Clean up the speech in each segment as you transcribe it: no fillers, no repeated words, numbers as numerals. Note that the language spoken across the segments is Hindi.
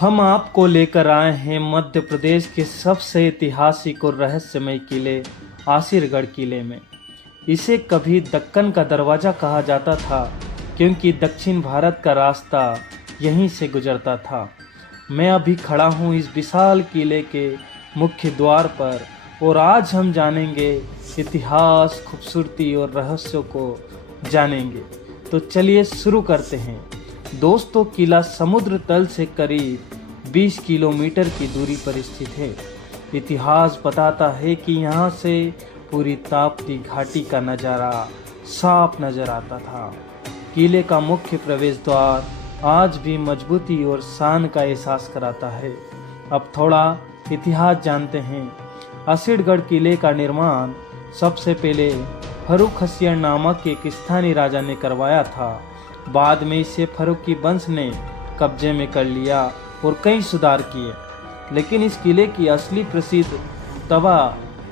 हम आपको लेकर आए हैं मध्य प्रदेश के सबसे ऐतिहासिक और रहस्यमय किले आसिरगढ़ किले में। इसे कभी दक्कन का दरवाज़ा कहा जाता था क्योंकि दक्षिण भारत का रास्ता यहीं से गुजरता था। मैं अभी खड़ा हूँ इस विशाल किले के मुख्य द्वार पर और आज हम जानेंगे इतिहास, खूबसूरती और रहस्यों को जानेंगे। तो चलिए शुरू करते हैं। दोस्तों, किला समुद्र तल से करीब 20 किलोमीटर की दूरी पर स्थित है। इतिहास बताता है कि यहाँ से पूरी ताप्ती घाटी का नज़ारा साफ नजर आता था। किले का मुख्य प्रवेश द्वार आज भी मजबूती और शान का एहसास कराता है। अब थोड़ा इतिहास जानते हैं। आसिरगढ़ किले का निर्माण सबसे पहले फर्रुखसिंह नामक एक स्थानीय राजा ने करवाया था। बाद में इसे फर्रुखी वंश ने कब्जे में कर लिया और कई सुधार किए। लेकिन इस किले की असली प्रसिद्ध तवा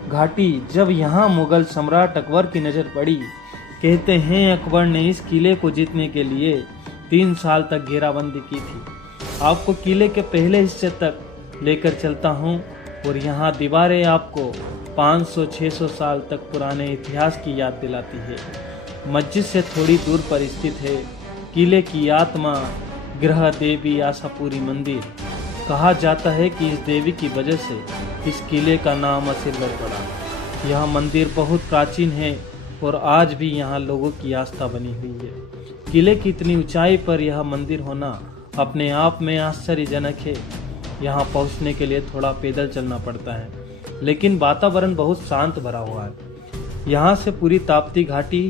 घाटी जब यहाँ मुगल सम्राट अकबर की नज़र पड़ी। कहते हैं अकबर ने इस किले को जीतने के लिए 3 साल तक घेराबंदी की थी। आपको किले के पहले हिस्से तक लेकर चलता हूँ और यहाँ दीवारें आपको 500-600 साल तक पुराने इतिहास की याद दिलाती है। मस्जिद से थोड़ी दूर पर स्थित है किले की आत्मा ग्रह देवी आशापुरी मंदिर। कहा जाता है कि इस देवी की वजह से इस किले का नाम आसिरगढ़ पड़ा। यह मंदिर बहुत प्राचीन है और आज भी यहाँ लोगों की आस्था बनी हुई है। किले की इतनी ऊंचाई पर यह मंदिर होना अपने आप में आश्चर्यजनक है। यहाँ पहुँचने के लिए थोड़ा पैदल चलना पड़ता है, लेकिन वातावरण बहुत शांत भरा हुआ है। यहाँ से पूरी ताप्ती घाटी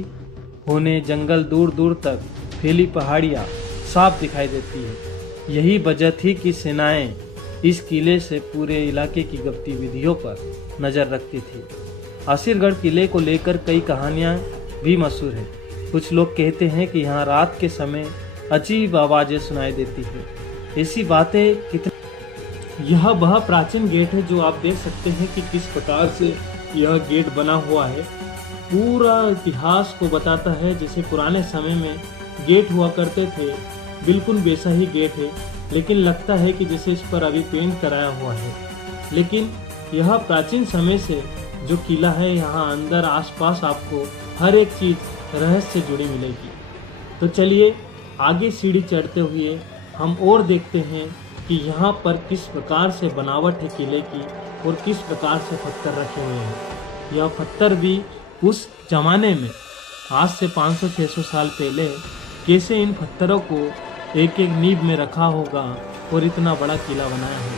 होने जंगल दूर दूर तक फैली पहाड़ियाँ साफ दिखाई देती है। यही वजह थी कि सेनाएं इस किले से पूरे इलाके की गतिविधियों पर नज़र रखती थी। आसिरगढ़ किले को लेकर कई कहानियाँ भी मशहूर हैं। कुछ लोग कहते हैं कि यहाँ रात के समय अजीब आवाज़ें सुनाई देती है। ऐसी बातें कितनी। यह वह प्राचीन गेट है जो आप देख सकते हैं कि किस प्रकार से यह गेट बना हुआ है। पूरा इतिहास को बताता है। जैसे पुराने समय में गेट हुआ करते थे, बिल्कुल वैसा ही गेट है, लेकिन लगता है कि जैसे इस पर अभी पेंट कराया हुआ है। लेकिन यह प्राचीन समय से जो किला है, यहाँ अंदर आसपास आपको हर एक चीज़ रहस्य से जुड़ी मिलेगी। तो चलिए आगे सीढ़ी चढ़ते हुए हम और देखते हैं कि यहाँ पर किस प्रकार से बनावट है किले की और किस प्रकार से पत्थर रखे हुए हैं। यह पत्थर भी उस जमाने में आज से 500-600 साल पहले कैसे इन पत्थरों को एक एक नींव में रखा होगा और इतना बड़ा किला बनाया है।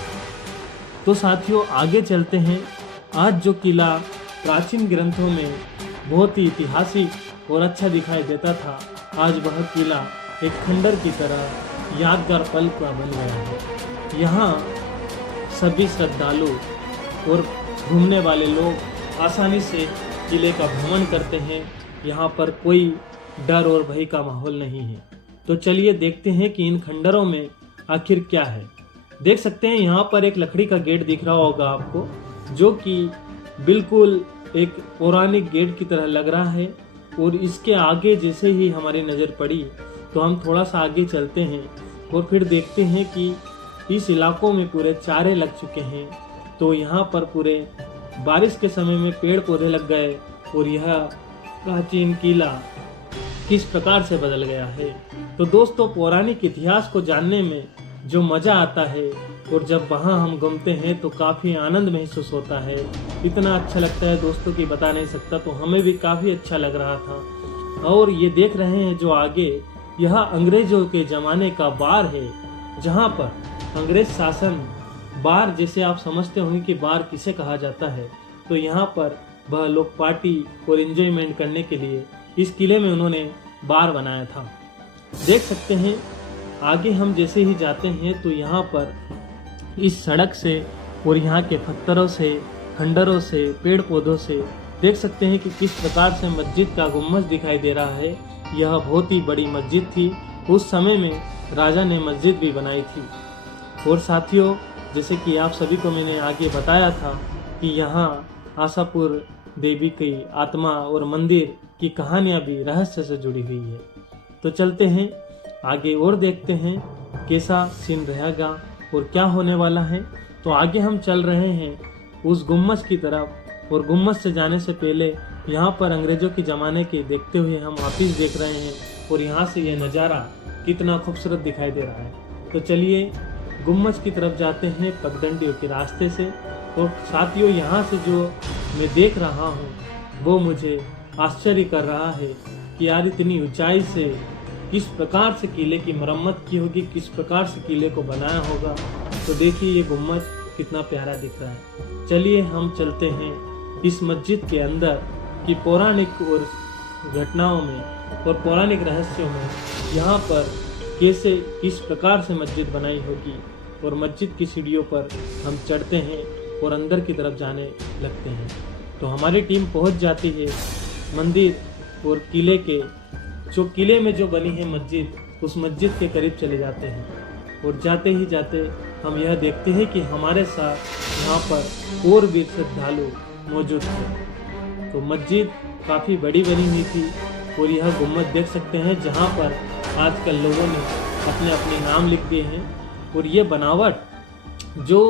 तो साथियों आगे चलते हैं। आज जो किला प्राचीन ग्रंथों में बहुत ही ऐतिहासिक और अच्छा दिखाई देता था, आज वह किला एक खंडर की तरह यादगार पल का बन गया है। यहाँ सभी श्रद्धालु और घूमने वाले लोग आसानी से किले का भ्रमण करते हैं। यहाँ पर कोई डर और भय का माहौल नहीं है। तो चलिए देखते हैं कि इन खंडरों में आखिर क्या है। देख सकते हैं यहाँ पर एक लकड़ी का गेट दिख रहा होगा आपको, जो कि बिल्कुल एक पौराणिक गेट की तरह लग रहा है। और इसके आगे जैसे ही हमारी नज़र पड़ी तो हम थोड़ा सा आगे चलते हैं और फिर देखते हैं कि इस इलाकों में पूरे चारे लग चुके हैं। तो यहाँ पर पूरे बारिश के समय में पेड़ पौधे लग गए और यह प्राचीन किला किस प्रकार से बदल गया है। तो दोस्तों, पौराणिक इतिहास को जानने में जो मज़ा आता है और जब वहाँ हम घूमते हैं तो काफ़ी आनंद महसूस होता है। इतना अच्छा लगता है दोस्तों कि बता नहीं सकता। तो हमें भी काफ़ी अच्छा लग रहा था। और ये देख रहे हैं जो आगे, यह अंग्रेजों के ज़माने का बार है, जहाँ पर अंग्रेज शासन बार, जैसे आप समझते होंगे कि बार किसे कहा जाता है। तो यहाँ पर वह लोग पार्टी और एंजॉयमेंट करने के लिए इस किले में उन्होंने बार बनाया था। देख सकते हैं आगे हम जैसे ही जाते हैं तो यहाँ पर इस सड़क से और यहाँ के पत्थरों से, खंडरों से, पेड़ पौधों से देख सकते हैं कि किस प्रकार से मस्जिद का गुम्बद दिखाई दे रहा है। यह बहुत ही बड़ी मस्जिद थी। उस समय में राजा ने मस्जिद भी बनाई थी। और साथियों, जैसे कि आप सभी को मैंने आगे बताया था कि यहाँ आशापुर देवी की आत्मा और मंदिर की कहानियाँ भी रहस्य से जुड़ी हुई है। तो चलते हैं आगे और देखते हैं कैसा सीन रहेगा और क्या होने वाला है। तो आगे हम चल रहे हैं उस गुम्मज की तरफ, और गुम्मज से जाने से पहले यहाँ पर अंग्रेजों के ज़माने के देखते हुए हम वापिस देख रहे हैं, और यहाँ से ये नज़ारा कितना खूबसूरत दिखाई दे रहा है। तो चलिए गुम्मज की तरफ जाते हैं पगडंडियों के रास्ते से। और साथियों, यहाँ से जो मैं देख रहा हूँ वो मुझे आश्चर्य कर रहा है कि यार इतनी ऊंचाई से किस प्रकार से किले की मरम्मत की होगी, किस प्रकार से किले को बनाया होगा। तो देखिए ये गुम्मज कितना प्यारा दिख रहा है। चलिए हम चलते हैं इस मस्जिद के अंदर की पौराणिक और घटनाओं में और पौराणिक रहस्यों में, यहाँ पर कैसे किस प्रकार से मस्जिद बनाई होगी। और मस्जिद की सीढ़ियों पर हम चढ़ते हैं और अंदर की तरफ जाने लगते हैं। तो हमारी टीम पहुंच जाती है मंदिर और किले के, जो किले में जो बनी है मस्जिद, उस मस्जिद के करीब चले जाते हैं। और जाते ही जाते हम यह देखते हैं कि हमारे साथ यहाँ पर और भी श्रद्धालु मौजूद थे। तो मस्जिद काफ़ी बड़ी बनी हुई थी, और यह गुम्बद देख सकते हैं जहाँ पर आजकल लोगों ने अपने अपने नाम लिख दिए हैं। और ये बनावट जो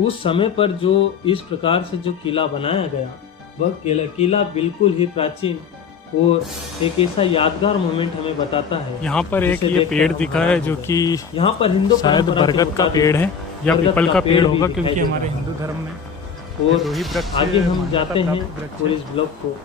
उस समय पर जो इस प्रकार से जो किला बनाया गया, वह किला बिल्कुल ही प्राचीन और एक ऐसा यादगार मोमेंट हमें बताता है। यहाँ पर एक ये पेड़ दिखा है जो कि यहाँ पर हिंदू शायद बरगद का पेड़ है या पीपल का पेड़ होगा, क्योंकि हमारे हिंदू धर्म में और आगे हम जाते हैं और इस ब्लॉग को